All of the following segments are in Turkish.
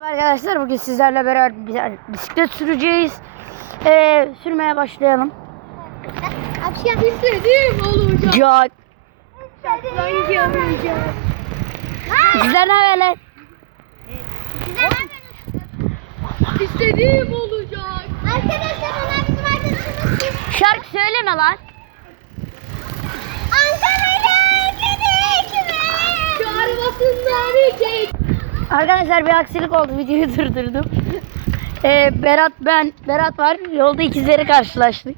Arkadaşlar bugün sizlerle beraber bisiklet süreceğiz. Ee, sürmeye başlayalım. İstediğim olacak. Olacak. Sizler ne haberler? İstediğim olacak. Arkadaşlar onlar bizim arkadaşımız. Şarkı söyleme lan. Arkadaşlar bir aksilik oldu. Videoyu durdurdum. Ee, Berat ben, Berat var. Yolda ikizleri karşılaştık.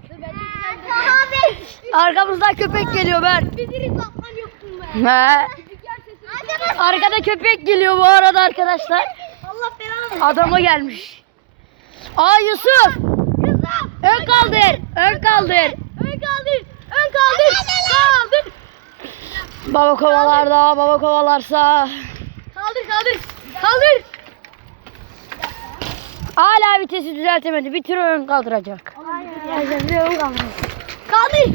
Arkamızdan köpek geliyor ben. He. Arkada köpek geliyor bu arada arkadaşlar. Adama gelmiş. Aa. Yusuf. Ön kaldır. Ön kaldır. Ön kaldır. Ön kaldır. Kaldır. Baba kovalarda, baba kovalarsa. Kaldır. Hala vitesi düzeltemedi. Bir tür ön kaldıracak. Kaldır.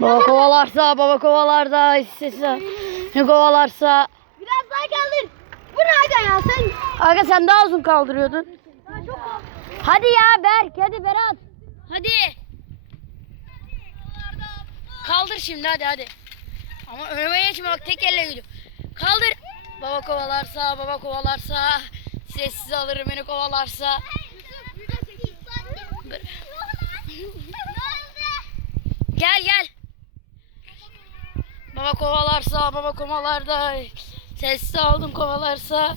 Baba kovalarsa, baba kovalarda, hissesi. Ne kovalarsa. Biraz daha kaldır. Bu ne aga ya sen? Aga sen daha uzun kaldırıyordun. Daha çok kaldır. Hadi ya Berk, hadi Berat. Hadi. Kaldır şimdi hadi hadi. Ama önüme geçme bak tek elle gidiyor. Kaldır. Baba kovalarsa, baba kovalarsa. Sessiz alırım beni kovalarsa. Gel gel. Baba kovalarsa, baba kovalarda. Sessiz aldım kovalarsa.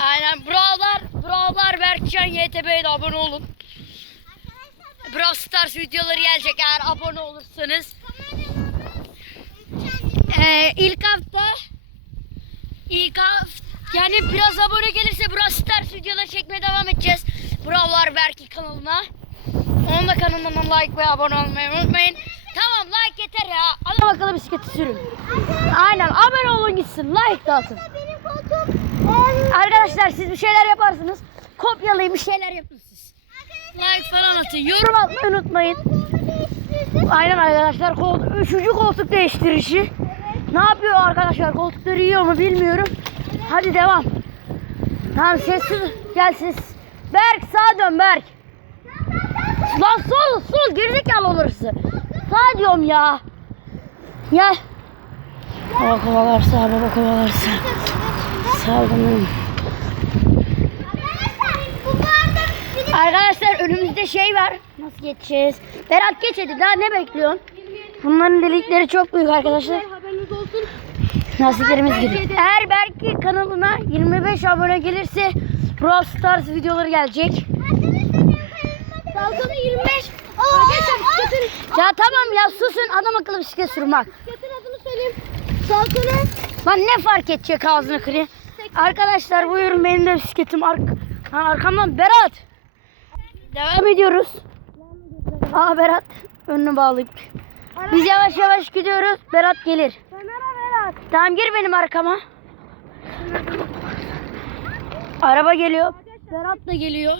Aynen Brawler, Brawler Berkcan YTB'ye de abone olun. Brawl Stars videoları gelecek eğer abone olursanız. Ee, ilk hafta ilk hafta yani biraz abone gelirse Brawl Stars videoları çekmeye devam edeceğiz. Brawler Berki kanalına. Onun da kanalına like ve abone olmayı unutmayın. Tamam like yeter ya. Adam akıllı bisikleti sürün. Aynen abone olun gitsin. Like de atın. Arkadaşlar siz bir şeyler yaparsınız. Kopyalayın bir şeyler yapın siz. Like falan atın. Yorum atmayı unutmayın. Aynen arkadaşlar. Koltuk, üçüncü koltuk değiştirişi. Ne yapıyor arkadaşlar? Koltukları yiyor mu bilmiyorum. Hadi devam. Tamam sessiz. Gel ses. Berk sağa dön Berk. Lan sol sol gerizekalı olursun. Sağ diyorum ya. Gel. Baba kovalarsa baba kovalarsa. Benim. Arkadaşlar önümüzde şey var. Nasıl geçeceğiz? Berat geç hadi daha ne bekliyorsun? Bunların delikleri çok büyük arkadaşlar. Lastiklerimiz gidiyor. Eğer belki kanalına 25 abone gelirse Brawl Stars videoları gelecek. Dalgalı 25. Arkadaşlar bisikletin, Ya tamam ya susun adam akıllı bisiklet sürün bak. bisikletin adını söyleyeyim. Salkını. Lan ne fark edecek ağzını kırayım. Arkadaşlar buyurun benim de bisikletim ark ha, arkamdan Berat. Devam ediyoruz. Aa Berat önünü bağlayıp. Biz yavaş yavaş gidiyoruz. Berat gelir. Berat. Tamam gir benim arkama. Araba geliyor. Berat da geliyor.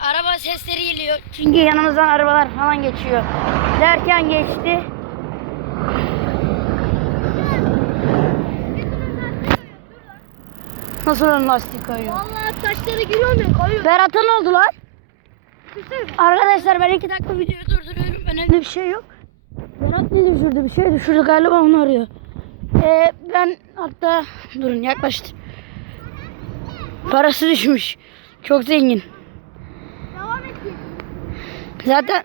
Araba sesleri geliyor. Çünkü yanımızdan arabalar falan geçiyor. Derken geçti. Nasıl ön lastik kayıyor? Vallahi taşlara giriyorum ya kayıyor. Berat'a ne oldu lan? Arkadaşlar ben iki dakika videoyu durduruyorum. Önemli bir şey yok. Berat ne düşürdü? Bir şey düşürdü galiba onu arıyor. Ee, ben hatta durun yaklaştı. Parası düşmüş. Çok zengin. Devam et. Zaten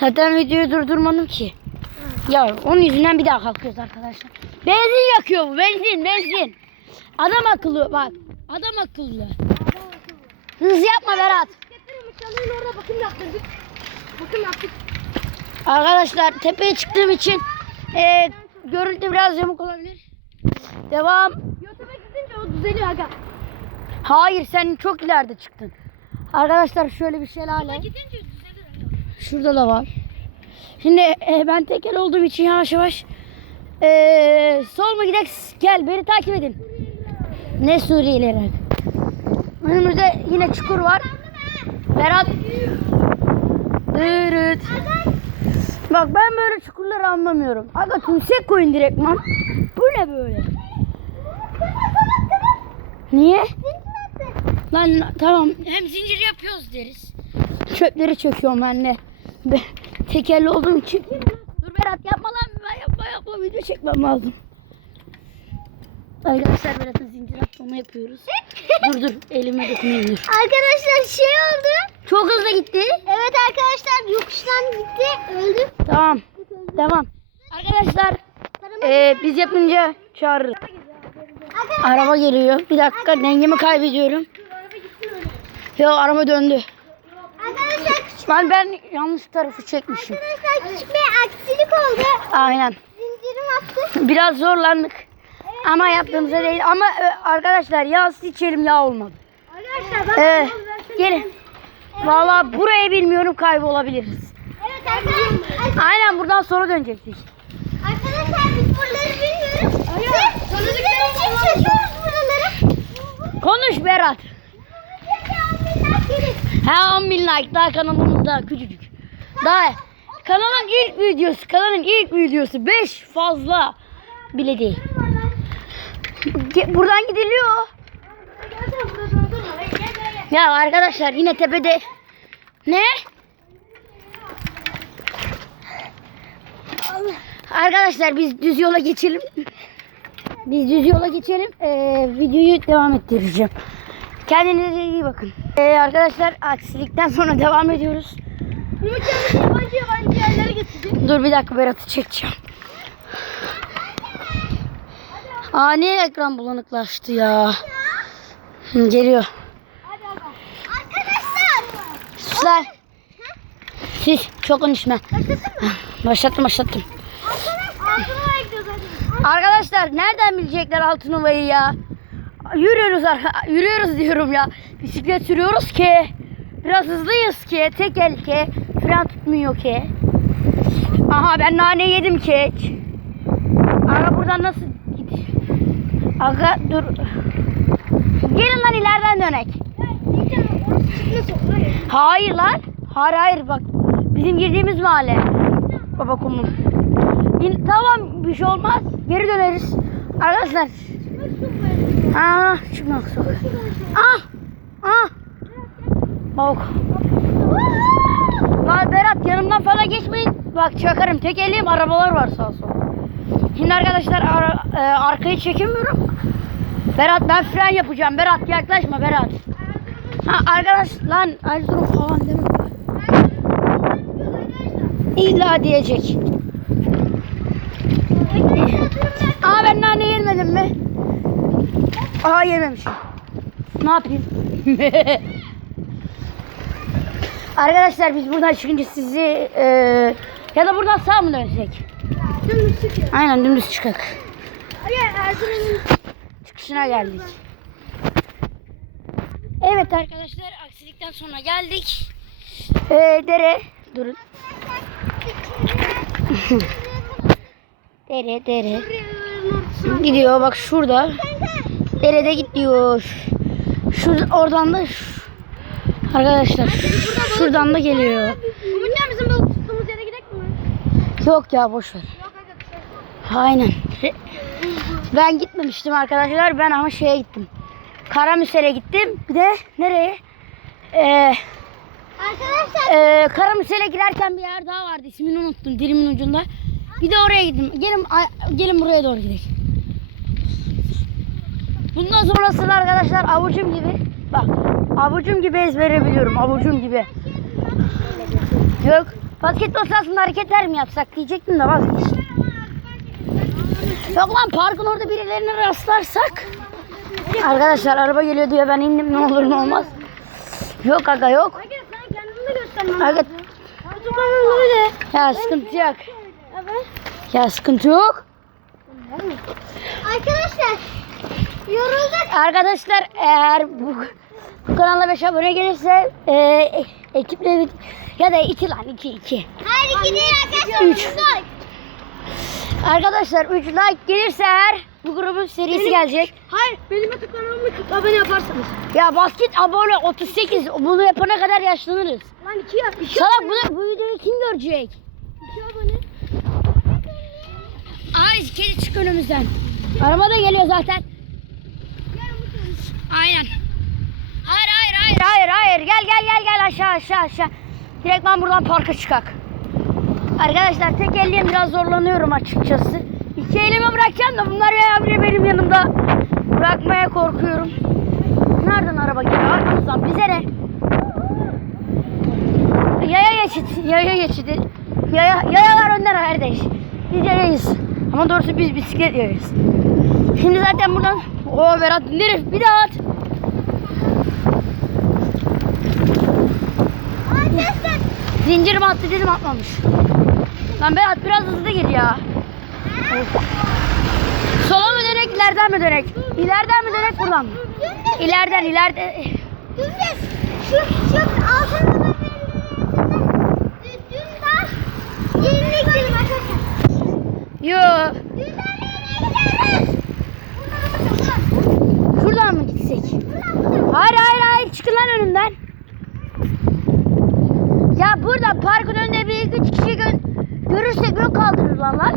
zaten videoyu durdurmadım ki. Ya onun yüzünden bir daha kalkıyoruz arkadaşlar. Benzin yakıyor bu. Benzin, benzin. Adam akıllı bak. Adam akıllı. Hız yapma Berat. Bakım yaptırdık. Bakım yaptık. Arkadaşlar tepeye çıktığım için e, görüntü biraz yamuk olabilir. Devam. YouTube'a gidince o düzeliyor aga. Hayır sen çok ileride çıktın. Arkadaşlar şöyle bir şelale. Gidince düzelir. Şurada da var. Şimdi e, ben tekel olduğum için yavaş yavaş e, sol mu gidek? Gel beni takip edin. Ne Suriyeliler? Önümüzde yine çukur var. Berat. Dırıt. Bak ben böyle çukurları anlamıyorum. Aga tümsek koyun direktman. Bu ne böyle? Niye? Lan tamam hem zincir yapıyoruz deriz. Çöpleri çöküyorum ben de. Be, tekerli olduğum için. Dur Berat yapma lan ben yapma yapma video çekmem lazım. Arkadaşlar Berat'ın zincir atlama yapıyoruz. dur dur elime dokunayım. Arkadaşlar şey oldu. Çok hızlı gitti. Evet arkadaşlar yokuştan gitti. Öldü. Tamam. Tamam. Arkadaşlar eee, biz yapınca çağırırız. Araba geliyor. Bir dakika dengemi kaybediyorum. Yo araba döndü. Arkadaşlar Lan ben yanlış tarafı çekmişim. Arkadaşlar küçük bir aksilik oldu. Aynen. Zincirim attı. Biraz zorlandık. Ama yaptığımıza değil. Ama e, arkadaşlar yağ içelim yağ olmadı. Arkadaşlar ben Ee, gelin. Valla burayı bilmiyorum kaybolabiliriz. Evet arkadaşlar. Aynen buradan sonra dönecektik. Arkadaşlar biz buraları bilmiyoruz. Biz için çekiyoruz buraları. Konuş Berat. Ha 10 bin like daha kanalımız daha küçücük. Daha kanalın ilk videosu kanalın ilk videosu 5 fazla bile değil. Buradan gidiliyor. Ya arkadaşlar yine tepede ne? Arkadaşlar biz düz yola geçelim. Biz düz yola geçelim. Ee, videoyu devam ettireceğim. Kendinize iyi bakın. Ee, arkadaşlar aksilikten sonra devam ediyoruz. Yabancı yabancı yerlere getirdi. Dur bir dakika Berat'ı çekeceğim. Aa niye ekran bulanıklaştı ya? Geliyor. Arkadaşlar. Lan. Siz çok konuşma. Başlattım başlattım. Hadi. Arkadaşlar nereden bilecekler Altınova'yı ya? Yürüyoruz yürüyoruz diyorum ya. Bisiklet sürüyoruz ki. Biraz hızlıyız ki. Tek el ki. Fren tutmuyor ki. Aha ben nane yedim ki. Aga buradan nasıl gidiyor? Aga dur. Gelin lan ileriden dönek. Hayır lan. Hayır hayır bak. Bizim girdiğimiz mahalle. Baba kumum. İn- tamam bir şey olmaz. Geri döneriz. Arkadaşlar. Aa çıkmak zor. Ah. Ah. Bak. Lan Berat yanımdan falan geçmeyin. Bak çakarım. Tek eliyim arabalar var sağ sol. Şimdi arkadaşlar ara- e, arkayı çekemiyorum. Berat ben fren yapacağım. Berat yaklaşma Berat. Ha arkadaş lan Erzurum falan deme. İlla diyecek. Aa ben nane yemedim mi? Aa yememişim. Ne yapayım? Arkadaşlar biz buradan çıkınca sizi e, ya da buradan sağ mı dönsek? Dümdüz çıkıyor. Aynen dümdüz çıkak. Çıkışına geldik. Evet arkadaşlar aksilikten sonra geldik. Ee, dere. Durun. dere dere. Gidiyor bak şurada. Derede gidiyor. Şurada oradan da şu- arkadaşlar şuradan da geliyor. Umut ya bizim balık tuttuğumuz yere gidelim mi? Yok ya boş ver. Arkadaşlar. Aynen. Ben gitmemiştim arkadaşlar. Ben ama şeye gittim. Karamüsel'e gittim. Bir de nereye? Ee, Arkadaşlar e, Karamüsel'e girerken bir yer daha vardı. İsmini unuttum. Dilimin ucunda. Bir de oraya gittim. Gelin gelin buraya doğru gidelim. Bundan sonrasını arkadaşlar avucum gibi. Bak avucum gibi ezbere biliyorum. Avucum gibi. Yok. Basketbol sahasında hareketler mi yapsak diyecektim de vazgeçtim. Yok lan parkın orada birilerine rastlarsak. Arkadaşlar araba geliyor diyor ben indim ne olur ne olmaz. Yok aga yok. Aga sen kendini de göstermem. Aga. Ya sıkıntı yok. Evet. Ya sıkıntı yok. Arkadaşlar yorulduk. Arkadaşlar eğer bu, bu kanala 5 abone gelirse e, e ekiple bir ya da 2 lan 2 2. Hayır 2 değil arkadaşlar. 3. Arkadaşlar 3 like gelirse eğer bu grubun serisi Benim- gelecek. Hayır benim 40 abone yaparsanız. Ya basket abone 38 bunu yapana kadar yaşlanırız. Lan iki yap. iki Salak bunu bu videoyu kim görecek? iki baba ne? Ay kedi çık önümüzden. Araba da geliyor zaten. Aynen. Hayır hayır hayır hayır hayır gel gel gel gel aşağı aşağı aşağı. Direkt ben buradan parka çıkak. Arkadaşlar tek elliyim biraz zorlanıyorum açıkçası. İki elimi bırakacağım da bunlar veya biri benim yanımda. Bırakmaya korkuyorum. Nereden araba geliyor? Arkamızdan bize ne? Yaya geçit, yaya geçidi. Yaya, yayalar önden kardeş. Biz yayayız. Ama doğrusu biz bisiklet yayayız. Şimdi zaten buradan... Oo Berat indir bir daha at. Zincir mi attı dedim atmamış. Lan Berat biraz hızlı git ya. Sola mı dönek ileriden mi dönek? İleriden mi dönek buradan mı? İleriden ileride. Dümdüz. Şu, şu altın araba Dümdüz. Yerine gidelim arkadaşlar. Yo. Şuradan mı gitsek? Hayır hayır hayır çıkın lan önümden. Ya burada parkın önünde bir iki kişi gö görürsek ön kaldırırlar.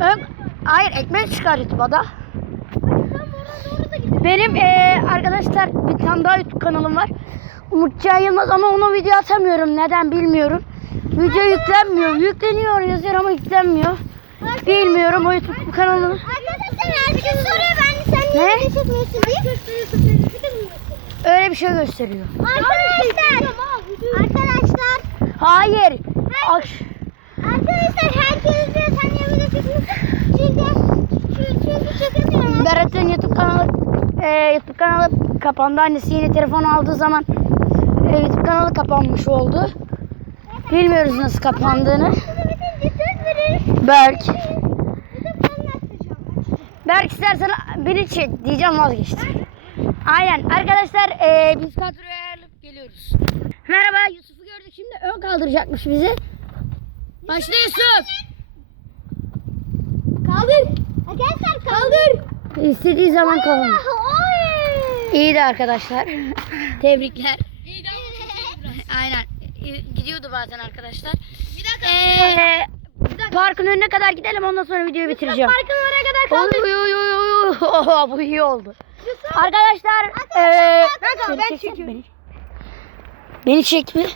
Ön... Hayır ekmek çıkar YouTube'a Benim eee, arkadaşlar bir tane daha YouTube kanalım var. Umutcan Yılmaz ama ona video atamıyorum. Neden bilmiyorum. Video yüklenmiyor. Yükleniyor yazıyor ama yüklenmiyor. Bilmiyorum o YouTube kanalını. Arkadaşlar herkes soruyor ben sen Ne? niye çekmiyorsun diye. Öyle bir şey gösteriyor. Arkadaşlar. Arkadaşlar. Hayır. Aş Arkadaşlar herkes diyor sen? Çünkü çünkü. Berat'ın YouTube kanalı e, YouTube kanalı kapandı. Annesi yeni telefon aldığı zaman e, YouTube kanalı kapanmış oldu. Bilmiyoruz nasıl kapandığını. Berk. De. Berk istersen beni çek diyeceğim vazgeçtim. Aynen arkadaşlar e, biz kadroyu ayarlayıp geliyoruz. Merhaba şimdi ön kaldıracakmış bizi. Başla Yusuf. Kaldır. Arkadaşlar kaldır. İstediği zaman. Oy. İyiydi arkadaşlar. Tebrikler. Aynen. E, Gidiyordu bazen arkadaşlar. Bir dakika. parkın önüne kadar gidelim ondan sonra videoyu bitireceğim. Parkın oraya kadar kaldır. oy oy oy oy. Oha, bu iyi oldu. Yusuf. Arkadaşlar. Arkadaşlar, eee, ben- beni ben çekiyorum. Beni. Beni çek mi?